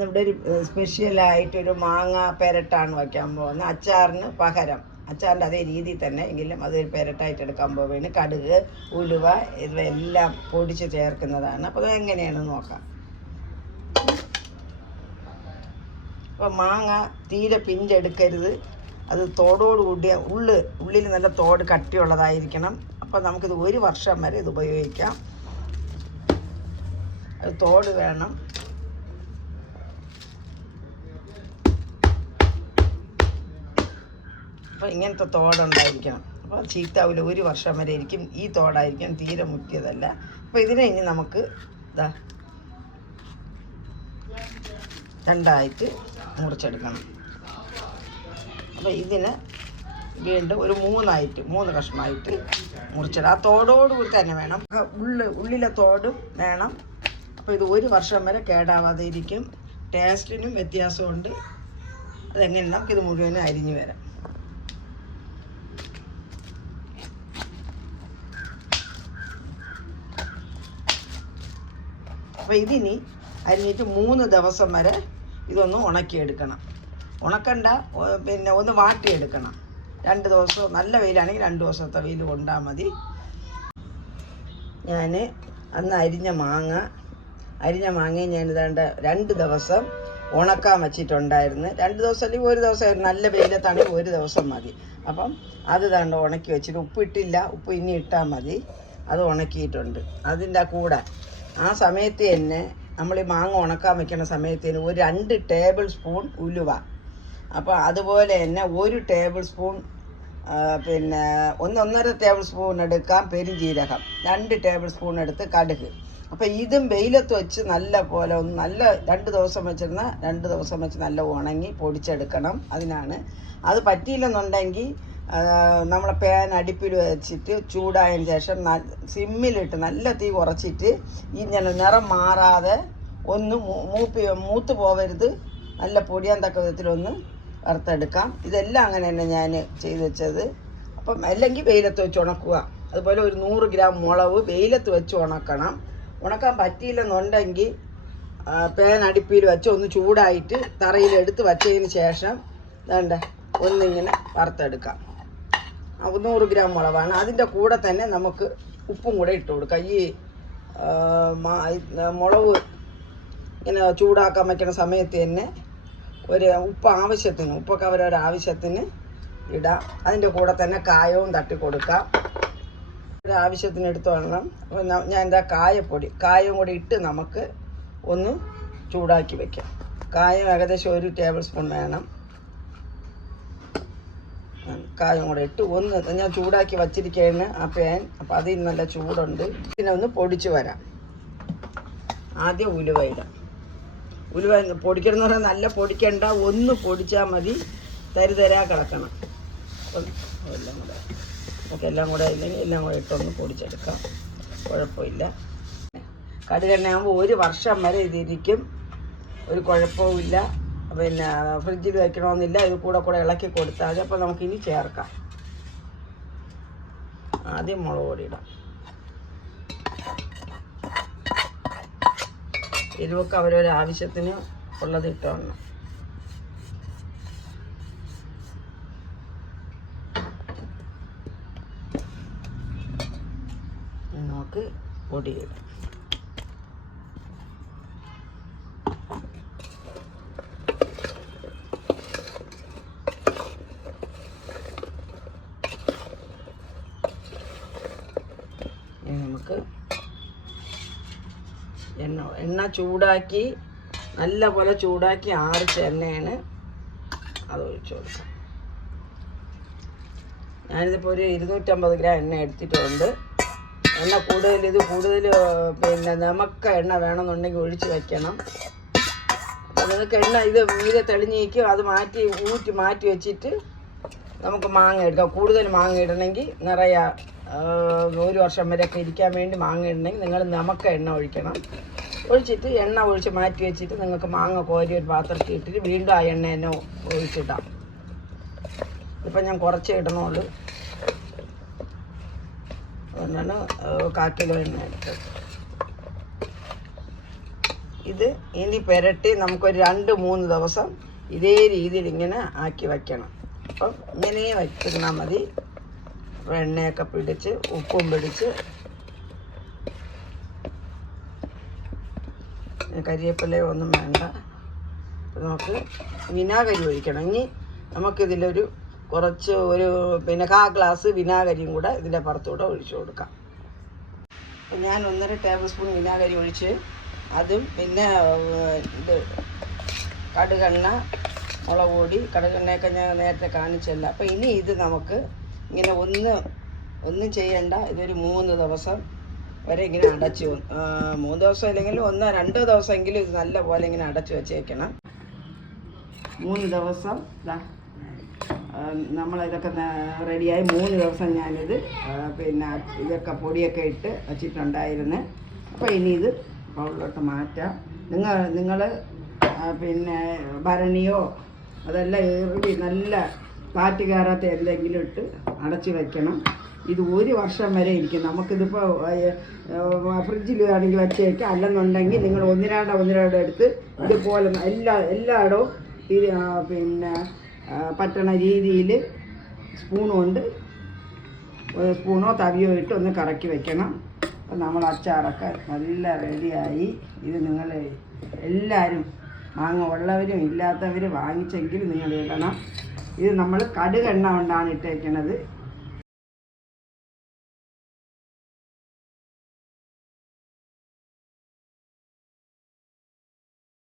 ഇവിടെ ഒരു സ്പെഷ്യലായിട്ടൊരു മാങ്ങ പെരട്ടാണ് വയ്ക്കാൻ പോകുന്നത്. അച്ചാറിന് പകരം. അച്ചാറിന്റെ അതേ രീതിയിൽ തന്നെ എങ്കിലും അതൊരു പെരട്ടായിട്ട് എടുക്കാൻ പോവുകയാണ്. കടുക് ഉലുവ ഇവയെല്ലാം പൊടിച്ച് ചേർക്കുന്നതാണ്. അപ്പോൾ അത് എങ്ങനെയാണെന്ന് നോക്കാം. അപ്പോൾ മാങ്ങ തീരെ പിഞ്ചെടുക്കരുത്. അത് തോടോട് കൂടിയ ഉള്ള് ഉള്ളിൽ നല്ല തോട് കട്ടിയുള്ളതായിരിക്കണം. അപ്പോൾ നമുക്കിത് ഒരു വർഷം വരെ ഇത് ഉപയോഗിക്കാം. അത് തോട് വേണം. അപ്പോൾ ഇങ്ങനത്തെ തോടുണ്ടായിരിക്കണം. അപ്പോൾ ചീത്താവില്ല ഒരു വർഷം വരെ ഇരിക്കും. ഈ തോടായിരിക്കും. തീരെ മുറ്റിയതല്ല അപ്പോൾ ഇതിനെ ഇനി നമുക്ക് ഇതാ രണ്ടായിട്ട് മുറിച്ചെടുക്കണം. അപ്പോൾ ഇതിന് വീണ്ടും ഒരു മൂന്നായിട്ട് മൂന്ന് കഷ്ണമായിട്ട് മുറിച്ചിടാം ആ തോടോട് കൂടി തന്നെ വേണം. ഉള്ള് ഉള്ളിലെ തോടും വേണം. അപ്പോൾ ഇത് ഒരു വർഷം വരെ കേടാവാതെ ഇരിക്കും. ടേസ്റ്റിനും വ്യത്യാസമുണ്ട്. അതെങ്ങനെ? നമുക്കിത് മുഴുവനും അരിഞ്ഞു വരാം. അപ്പോൾ ഇതിനി അരിഞ്ഞിട്ട് മൂന്ന് ദിവസം വരെ ഇതൊന്ന് ഉണക്കിയെടുക്കണം. ഉണക്കണ്ട പിന്നെ ഒന്ന് വാട്ടിയെടുക്കണം. രണ്ട് ദിവസം നല്ല വെയിലാണെങ്കിൽ രണ്ട് ദിവസത്തെ വെയിൽ കൊണ്ടാൽ മതി. ഞാൻ അന്ന് അരിഞ്ഞ മാങ്ങ അരിഞ്ഞ മാങ്ങ ഞാൻ ഇതാണ്ട് രണ്ട് ദിവസം ഉണക്കാൻ വെച്ചിട്ടുണ്ടായിരുന്നു. രണ്ട് ദിവസം അല്ലെങ്കിൽ ഒരു ദിവസം നല്ല വെയിലത്താണെങ്കിൽ ഒരു ദിവസം മതി. അപ്പം അത് ദാണ്ട് ഉണക്കി വെച്ചിട്ട് ഉപ്പിട്ടില്ല ഉപ്പ് ഇനി ഇട്ടാൽ മതി. അത് ഉണക്കിയിട്ടുണ്ട്. അതിന്റെ കൂടെ ആ സമയത്ത് തന്നെ നമ്മൾ ഈ മാങ്ങ ഉണക്കാൻ വെക്കുന്ന സമയത്ത് തന്നെ ഒരു രണ്ട് ടേബിൾ സ്പൂൺ ഉലുവ. അപ്പോൾ അതുപോലെ തന്നെ ഒരു ടേബിൾ സ്പൂൺ പിന്നെ ഒന്ന് ഒന്നര ടേബിൾ സ്പൂൺ എടുക്കാം പെരുംജീരകം രണ്ട് ടേബിൾ സ്പൂൺ എടുത്ത് കടുക്. അപ്പോൾ ഇതും വെയിലത്ത് വെച്ച് നല്ല പോലെ ഒന്ന് നല്ല രണ്ട് ദിവസം വെച്ചിരുന്ന രണ്ട് ദിവസം വെച്ച് നല്ല ഉണങ്ങി പൊടിച്ചെടുക്കണം അതിനാണ്. അത് പറ്റിയില്ലെന്നുണ്ടെങ്കിൽ നമ്മളെ പാൻ അടുപ്പിൽ വെച്ചിട്ട് ചൂടായതിന് ശേഷം സിമ്മിലിട്ട് നല്ല തീ കുറച്ചിട്ട് ഇങ്ങനെ നിറം മാറാതെ ഒന്ന് മൂപ്പി മൂത്ത് പോവരുത്. നല്ല പൊടിയാൻ തക്ക വിധത്തിലൊന്ന് വറുത്തെടുക്കാം. ഇതെല്ലാം അങ്ങനെ തന്നെ ഞാൻ ചെയ്ത് വെച്ചത്. അപ്പം അല്ലെങ്കിൽ വെയിലത്ത് വെച്ച് ഉണക്കുക. അതുപോലെ ഒരു നൂറ് ഗ്രാം മുളക് വെയിലത്ത് വെച്ച് ഉണക്കണം. ഉണക്കാൻ പറ്റിയില്ലെന്നുണ്ടെങ്കിൽ പേനടുപ്പിയിൽ വെച്ച് ഒന്ന് ചൂടായിട്ട് തറയിൽ എടുത്ത് വച്ചതിന് ശേഷം വേണ്ട ഒന്നിങ്ങനെ വറുത്തെടുക്കാം. നൂറ് ഗ്രാം മുളകാണ്. അതിന്റെ കൂടെ തന്നെ നമുക്ക് ഉപ്പും കൂടെ ഇട്ട് കൊടുക്കാം. ഈ മുളക് ഇങ്ങനെ ചൂടാക്കാൻ വയ്ക്കുന്ന സമയത്ത് തന്നെ ഒരു ഉപ്പ് ആവശ്യത്തിന് ഉപ്പൊക്കെ അവരൊരു ആവശ്യത്തിന് ഇടാം. അതിന്റെ കൂടെ തന്നെ കായവും തട്ടി കൊടുക്കാം. ഒരു ആവശ്യത്തിന് എടുത്തു വരണം. ഞാൻ എന്താ കായപ്പൊടി കായവും കൂടി ഇട്ട് നമുക്ക് ഒന്ന് ചൂടാക്കി വയ്ക്കാം കായം ഏകദേശം ഒരു ടേബിൾ സ്പൂൺ വേണം. കായം കൂടെ ഇട്ട് ഒന്ന് ഞാൻ ചൂടാക്കി വച്ചിരിക്കുകയാണ് ആ പാൻ അപ്പോൾ അതിൽ നല്ല ചൂടുണ്ട്. പിന്നെ ഒന്ന് പൊടിച്ച് വരാം. ആദ്യം ഉലുവ ഇടാം ഉലുവ പൊടിക്കണം എന്ന് പറഞ്ഞാൽ നല്ല പൊടിക്കണ്ട. ഒന്ന് പൊടിച്ചാൽ മതി. തരി തരാ കിടക്കണം. എല്ലാം കൂടെ. നമുക്ക് എല്ലാം കൂടെ ഇല്ലെങ്കിൽ എല്ലാം കൂടെ ഇട്ടൊന്ന് പൊടിച്ചെടുക്കാം. കുഴപ്പമില്ല. കടുകെണ്ണയാകുമ്പോൾ ഒരു വർഷം വരെ ഇതിരിക്കും. ഒരു കുഴപ്പവുമില്ല. പിന്നെ ഫ്രിഡ്ജിൽ വെക്കണമെന്നില്ല ഇത് കൂടെ കൂടെ ഇളക്കി കൊടുത്താൽ മതി. നമുക്കിനി ചേർക്കാം. ആദ്യം മുളക് പൊടി ഇടാം. എരിവൊക്കെ അവരൊരു ആവശ്യത്തിന് ഉള്ളത് ഇട്ടോണം നമുക്ക് പൊടി ഇടാം ഇനി നമുക്ക് എണ്ണ ചൂടാക്കി നല്ല പോലെ ചൂടാക്കി ആറിച്ച എണ്ണയാണ് അത് ഒഴിച്ചു കൊടുക്കാം. ഞാനിതിപ്പോൾ ഒരു ഇരുന്നൂറ്റമ്പത് ഗ്രാം എണ്ണ എടുത്തിട്ടുണ്ട്. എണ്ണ കൂടുതൽ ഇത് കൂടുതൽ പിന്നെ നമുക്ക് എണ്ണ വേണമെന്നുണ്ടെങ്കിൽ ഒഴിച്ച് വയ്ക്കണം അപ്പോൾ നിങ്ങൾക്ക് എണ്ണ ഇത് മീതെ തെളിഞ്ഞിരിക്കും അത് മാറ്റി ഊറ്റി മാറ്റി വെച്ചിട്ട് നമുക്ക് മാങ്ങ എടുക്കാം. കൂടുതൽ മാങ്ങ ഇടണമെങ്കിൽ നിറയെ ഒരു വർഷം വരെയൊക്കെ ഇരിക്കാൻ വേണ്ടി മാങ്ങ ഇടണമെങ്കിൽ നിങ്ങൾ നമുക്ക് എണ്ണ ഒഴിക്കണം. ഒഴിച്ചിട്ട് എണ്ണ ഒഴിച്ച് മാറ്റി വെച്ചിട്ട് നിങ്ങൾക്ക് മാങ്ങ കോരി ഒരു പാത്രത്തിൽ ഇട്ടിട്ട് വീണ്ടും ആ എണ്ണ തന്നെ ഒഴിച്ചിടാം. ഇപ്പം ഞാൻ കുറച്ച് ഇടണുള്ളൂ അതുകൊണ്ടാണ് കാ എണ്ണ എടുത്തത്. ഇത് ഇനി പുരട്ടി നമുക്കൊരു രണ്ട് മൂന്ന് ദിവസം ഇതേ രീതിയിൽ ഇങ്ങനെ ആക്കി വയ്ക്കണം. അപ്പം ഇങ്ങനെ വെച്ചിരുന്നാൽ മതി. എണ്ണയൊക്കെ പിടിച്ച് ഉപ്പും പിടിച്ച് കരിവേപ്പിലയോ ഒന്നും വേണ്ട. അപ്പോൾ നമുക്ക് വിനാഗിരി ഒഴിക്കണം. ഇനി നമുക്കിതിലൊരു കുറച്ച് ഒരു പിന്നെ കാ ഗ്ലാസ് വിനാഗിരിയും കൂടെ ഇതിന്റെ പുറത്തൂടെ ഒഴിച്ചു കൊടുക്കാം. അപ്പോൾ ഞാൻ ഒന്നര ടേബിൾ സ്പൂൺ വിനാഗിരി ഒഴിച്ച് അതും പിന്നെ ഇത് കടുകെണ്ണ മുളക് പൊടി കടുകെണ്ണയൊക്കെ ഞാൻ നേരത്തെ കാണിച്ചല്ല. അപ്പോൾ ഇനി ഇത് നമുക്ക് ഇങ്ങനെ ഒന്ന് ഒന്നും ചെയ്യണ്ട. ഇതൊരു മൂന്ന് ദിവസം വരെ ഇങ്ങനെ അടച്ചു മൂന്ന് ദിവസം അല്ലെങ്കിൽ ഒന്നോ രണ്ടോ ദിവസമെങ്കിലും ഇത് നല്ല പോലെ ഇങ്ങനെ അടച്ചു വെച്ചേക്കണം. മൂന്ന് ദിവസം നമ്മളിതൊക്കെ റെഡിയായി മൂന്ന് ദിവസം ഞാനിത് പിന്നെ ഇതൊക്കെ പൊടിയൊക്കെ ഇട്ട് വച്ചിട്ടുണ്ടായിരുന്നു. അപ്പോൾ ഇനി ഇത് ബൗളിലോട്ട് മാറ്റാം. നിങ്ങൾ നിങ്ങൾ പിന്നെ ഭരണിയോ അതെല്ലാം ഏറി നല്ല കാറ്റ് കയറാത്ത എന്തെങ്കിലും ഇട്ട് അടച്ചു വെക്കണം. ഇത് ഒരു വർഷം വരെ ഇരിക്കും. നമുക്കിതിപ്പോൾ ഫ്രിഡ്ജിൽ ആണെങ്കിൽ വെച്ചേക്കാം. അല്ലെന്നുണ്ടെങ്കിൽ നിങ്ങൾ ഒന്നിനാണ്ട ഒന്നിരാണ്ട് എടുത്ത് ഇതുപോലെ എല്ലാ എല്ലായിടവും ഇത് പിന്നെ പറ്റണ രീതിയിൽ സ്പൂൺ കൊണ്ട് സ്പൂണോ തവിയോ ഇട്ട് ഒന്ന് കറക്കി വെക്കണം. അപ്പം നമ്മൾ അച്ചാറൊക്കെ നല്ല റെഡിയായി. ഇത് നിങ്ങൾ എല്ലാവരും മാങ്ങ ഉള്ളവരും ഇല്ലാത്തവരും വാങ്ങിച്ചെങ്കിൽ നിങ്ങൾ ഇടണം. ഇത് നമ്മൾ കടുകെണ്ണ കൊണ്ടാണ് ഇട്ടേക്കണത്.